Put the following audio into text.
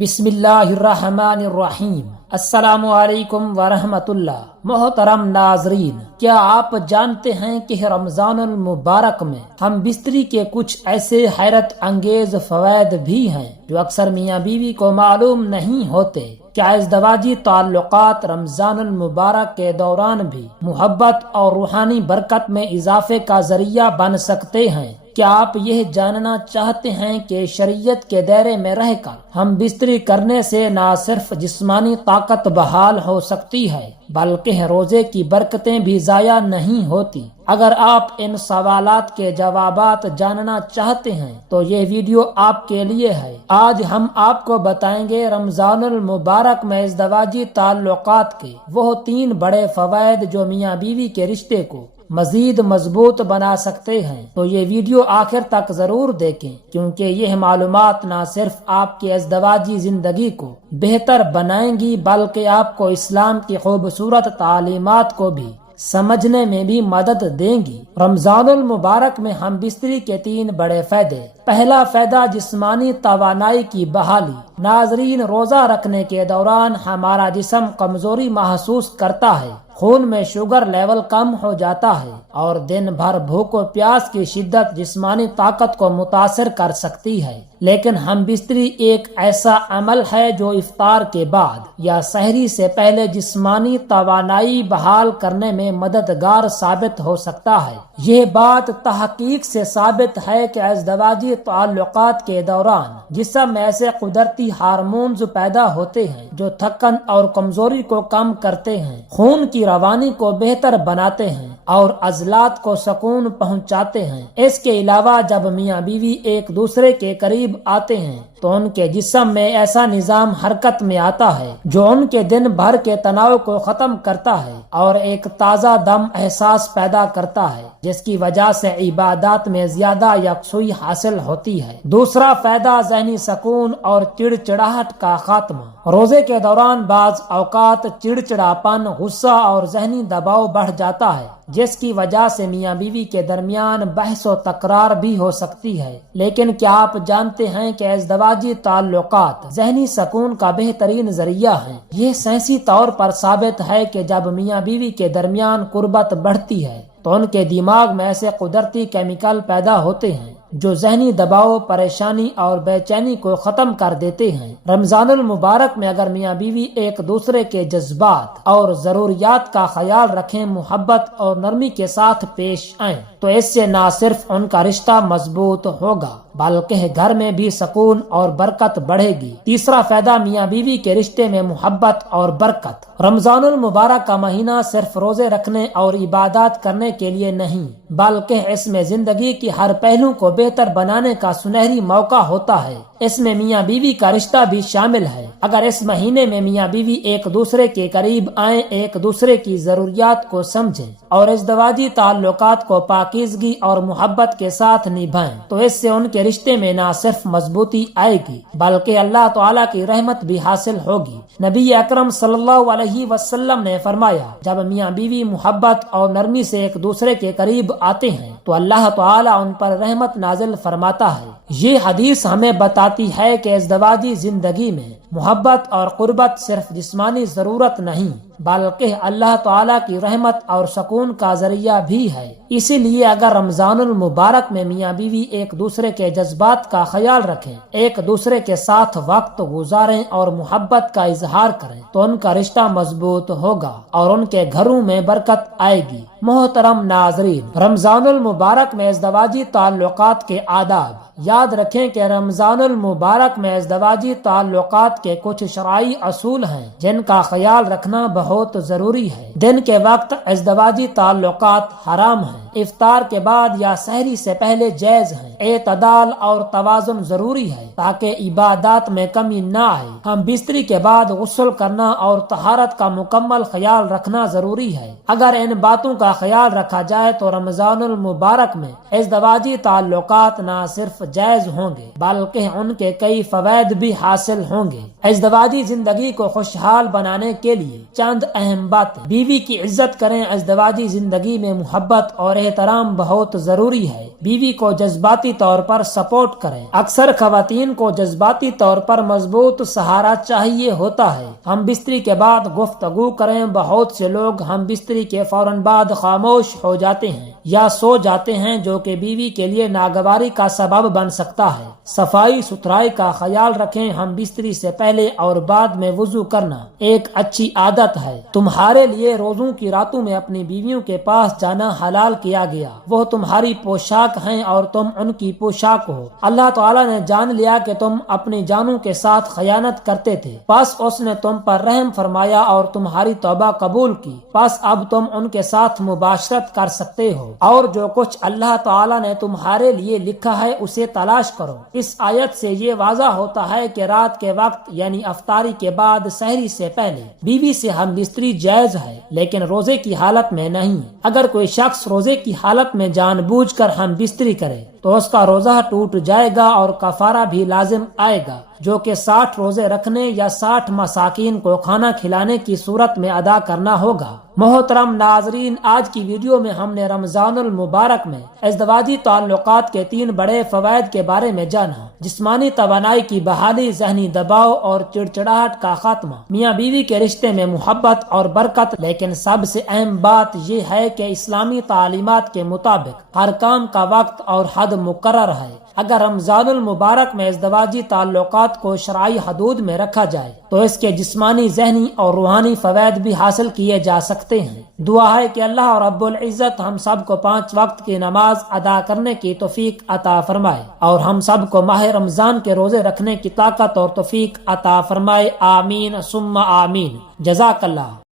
بسم اللہ الرحمن الرحیم۔ السلام علیکم ورحمۃ اللہ۔ محترم ناظرین، کیا آپ جانتے ہیں کہ رمضان المبارک میں ہم بستری کے کچھ ایسے حیرت انگیز فوائد بھی ہیں جو اکثر میاں بیوی کو معلوم نہیں ہوتے؟ کیا ازدواجی تعلقات رمضان المبارک کے دوران بھی محبت اور روحانی برکت میں اضافے کا ذریعہ بن سکتے ہیں؟ کیا آپ یہ جاننا چاہتے ہیں کہ شریعت کے دائرے میں رہ کر ہم بستری کرنے سے نہ صرف جسمانی طاقت بحال ہو سکتی ہے بلکہ روزے کی برکتیں بھی ضائع نہیں ہوتی؟ اگر آپ ان سوالات کے جوابات جاننا چاہتے ہیں تو یہ ویڈیو آپ کے لیے ہے۔ آج ہم آپ کو بتائیں گے رمضان المبارک میں ازدواجی تعلقات کے وہ 3 بڑے فوائد جو میاں بیوی کے رشتے کو مزید مضبوط بنا سکتے ہیں۔ تو یہ ویڈیو آخر تک ضرور دیکھیں، کیونکہ یہ معلومات نہ صرف آپ کی ازدواجی زندگی کو بہتر بنائیں گی بلکہ آپ کو اسلام کی خوبصورت تعلیمات کو بھی سمجھنے میں بھی مدد دیں گی۔ رمضان المبارک میں ہم بستری کے 3 بڑے فائدے۔ پہلا فائدہ، جسمانی توانائی کی بحالی۔ ناظرین، روزہ رکھنے کے دوران ہمارا جسم کمزوری محسوس کرتا ہے، خون میں شوگر لیول کم ہو جاتا ہے اور دن بھر بھوک و پیاس کی شدت جسمانی طاقت کو متاثر کر سکتی ہے۔ لیکن ہم بستری ایک ایسا عمل ہے جو افطار کے بعد یا سحری سے پہلے جسمانی توانائی بحال کرنے میں مددگار ثابت ہو سکتا ہے۔ یہ بات تحقیق سے ثابت ہے کہ ازدواجی تعلقات کے دوران جسم میں ایسے قدرتی ہارمونز پیدا ہوتے ہیں جو تھکن اور کمزوری کو کم کرتے ہیں، خون کی روانی کو بہتر بناتے ہیں اور عضلات کو سکون پہنچاتے ہیں۔ اس کے علاوہ جب میاں بیوی ایک دوسرے کے قریب آتے ہیں تو ان کے جسم میں ایسا نظام حرکت میں آتا ہے جو ان کے دن بھر کے تناؤ کو ختم کرتا ہے اور ایک تازہ دم احساس پیدا کرتا ہے، جس کی وجہ سے عبادات میں زیادہ یکسوئی حاصل ہوتی ہے۔ دوسرا فائدہ، ذہنی سکون اور چڑچڑاہٹ کا خاتمہ۔ روزے کے دوران بعض اوقات چڑچڑاپن، غصہ اور ذہنی دباؤ بڑھ جاتا ہے، جس کی وجہ سے میاں بیوی کے درمیان بحث و تکرار بھی ہو سکتی ہے۔ لیکن کیا آپ جانتے ہیں کہ ازدواجی تعلقات ذہنی سکون کا بہترین ذریعہ ہیں؟ یہ سائنسی طور پر ثابت ہے کہ جب میاں بیوی کے درمیان قربت بڑھتی ہے تو ان کے دماغ میں ایسے قدرتی کیمیکل پیدا ہوتے ہیں جو ذہنی دباؤ، پریشانی اور بے چینی کو ختم کر دیتے ہیں۔ رمضان المبارک میں اگر میاں بیوی ایک دوسرے کے جذبات اور ضروریات کا خیال رکھیں، محبت اور نرمی کے ساتھ پیش آئیں، تو اس سے نہ صرف ان کا رشتہ مضبوط ہوگا بلکہ گھر میں بھی سکون اور برکت بڑھے گی۔ تیسرا فائدہ، میاں بیوی کے رشتے میں محبت اور برکت۔ رمضان المبارک کا مہینہ صرف روزے رکھنے اور عبادات کرنے کے لیے نہیں بلکہ اس میں زندگی کی ہر پہلو کو بہتر بنانے کا سنہری موقع ہوتا ہے۔ اس میں میاں بیوی کا رشتہ بھی شامل ہے۔ اگر اس مہینے میں میاں بیوی ایک دوسرے کے قریب آئیں، ایک دوسرے کی ضروریات کو سمجھیں اور ازدواجی تعلقات کو پاکیزگی اور محبت کے ساتھ نبھائیں، تو اس سے ان کے رشتے میں نہ صرف مضبوطی آئے گی بلکہ اللہ تعالیٰ کی رحمت بھی حاصل ہوگی۔ نبی اکرم صلی اللہ علیہ وسلم نے فرمایا، جب میاں بیوی محبت اور نرمی سے ایک دوسرے کے قریب آتے ہیں تو اللہ تعالیٰ ان پر رحمت نازل فرماتا ہے۔ یہ حدیث ہمیں بتاتی ہے کہ ازدواجی زندگی میں محبت اور قربت صرف جسمانی ضرورت نہیں بلکہ اللہ تعالیٰ کی رحمت اور سکون کا ذریعہ بھی ہے۔ اسی لیے اگر رمضان المبارک میں میاں بیوی ایک دوسرے کے جذبات کا خیال رکھیں، ایک دوسرے کے ساتھ وقت گزاریں اور محبت کا اظہار کریں تو ان کا رشتہ مضبوط ہوگا اور ان کے گھروں میں برکت آئے گی۔ محترم ناظرین، رمضان المبارک میں ازدواجی تعلقات کے آداب۔ یاد رکھیں کہ رمضان المبارک میں ازدواجی تعلقات کے کچھ شرعی اصول ہیں جن کا خیال رکھنا بہت ضروری ہے۔ دن کے وقت ازدواجی تعلقات حرام ہیں، افطار کے بعد یا سحری سے پہلے جائز ہیں۔ اعتدال اور توازن ضروری ہے تاکہ عبادات میں کمی نہ آئے۔ ہم بستری کے بعد غسل کرنا اور طہارت کا مکمل خیال رکھنا ضروری ہے۔ اگر ان باتوں کا خیال رکھا جائے تو رمضان المبارک میں ازدواجی تعلقات نہ صرف جائز ہوں گے بلکہ ان کے کئی فوائد بھی حاصل ہوں گے۔ ازدواجی زندگی کو خوشحال بنانے کے لیے چند اہم باتیں۔ بیوی کی عزت کریں۔ ازدواجی زندگی میں محبت اور احترام بہت ضروری ہے۔ بیوی کو جذباتی طور پر سپورٹ کریں۔ اکثر خواتین کو جذباتی طور پر مضبوط سہارا چاہیے ہوتا ہے۔ ہم بستری کے بعد گفتگو کریں۔ بہت سے لوگ ہم بستری کے فوراً بعد خاموش ہو جاتے ہیں یا سو جاتے ہیں، جو کہ بیوی کے لیے ناگواری کا سبب بن سکتا ہے۔ صفائی ستھرائی کا خیال رکھیں۔ ہم بستری سے پہلے اور بعد میں وضو کرنا ایک اچھی عادت ہے۔ تمہارے لیے روزوں کی راتوں میں اپنی بیویوں کے پاس جانا حلال کیا گیا۔ وہ تمہاری پوشاک ہیں اور تم ان کی پوشاک ہو۔ اللہ تعالیٰ نے جان لیا کہ تم اپنی جانوں کے ساتھ خیانت کرتے تھے، پس اس نے تم پر رحم فرمایا اور تمہاری توبہ قبول کی، پس اب تم ان کے ساتھ مباشرت کر سکتے ہو، اور جو کچھ اللہ تعالیٰ نے تمہارے لیے لکھا ہے اسے تلاش کرو۔ اس آیت سے یہ واضح ہوتا ہے کہ رات کے وقت یعنی افطاری کے بعد سحری سے پہلے بیوی سے ہم بستری جائز ہے، لیکن روزے کی حالت میں نہیں۔ اگر کوئی شخص روزے کی حالت میں جان بوجھ کر ہم بستری کرے تو اس کا روزہ ٹوٹ جائے گا اور کفارہ بھی لازم آئے گا، جو کہ 60 روزے رکھنے یا 60 مساکین کو کھانا کھلانے کی صورت میں ادا کرنا ہوگا۔ محترم ناظرین، آج کی ویڈیو میں ہم نے رمضان المبارک میں ازدواجی تعلقات کے 3 بڑے فوائد کے بارے میں جانا۔ جسمانی توانائی کی بحالی، ذہنی دباؤ اور چڑچڑاہٹ کا خاتمہ، میاں بیوی کے رشتے میں محبت اور برکت۔ لیکن سب سے اہم بات یہ ہے کہ اسلامی تعلیمات کے مطابق ہر کام کا وقت اور حد مقرر ہے۔ اگر رمضان المبارک میں ازدواجی تعلقات کو شرعی حدود میں رکھا جائے تو اس کے جسمانی، ذہنی اور روحانی فوائد بھی حاصل کیے جا سکتے ہیں۔ دعا ہے کہ اللہ رب العزت ہم سب کو 5 وقت کی نماز ادا کرنے کی توفیق عطا فرمائے اور ہم سب کو ماہ رمضان کے روزے رکھنے کی طاقت اور توفیق عطا فرمائے۔ آمین ثم آمین۔ جزاک اللہ۔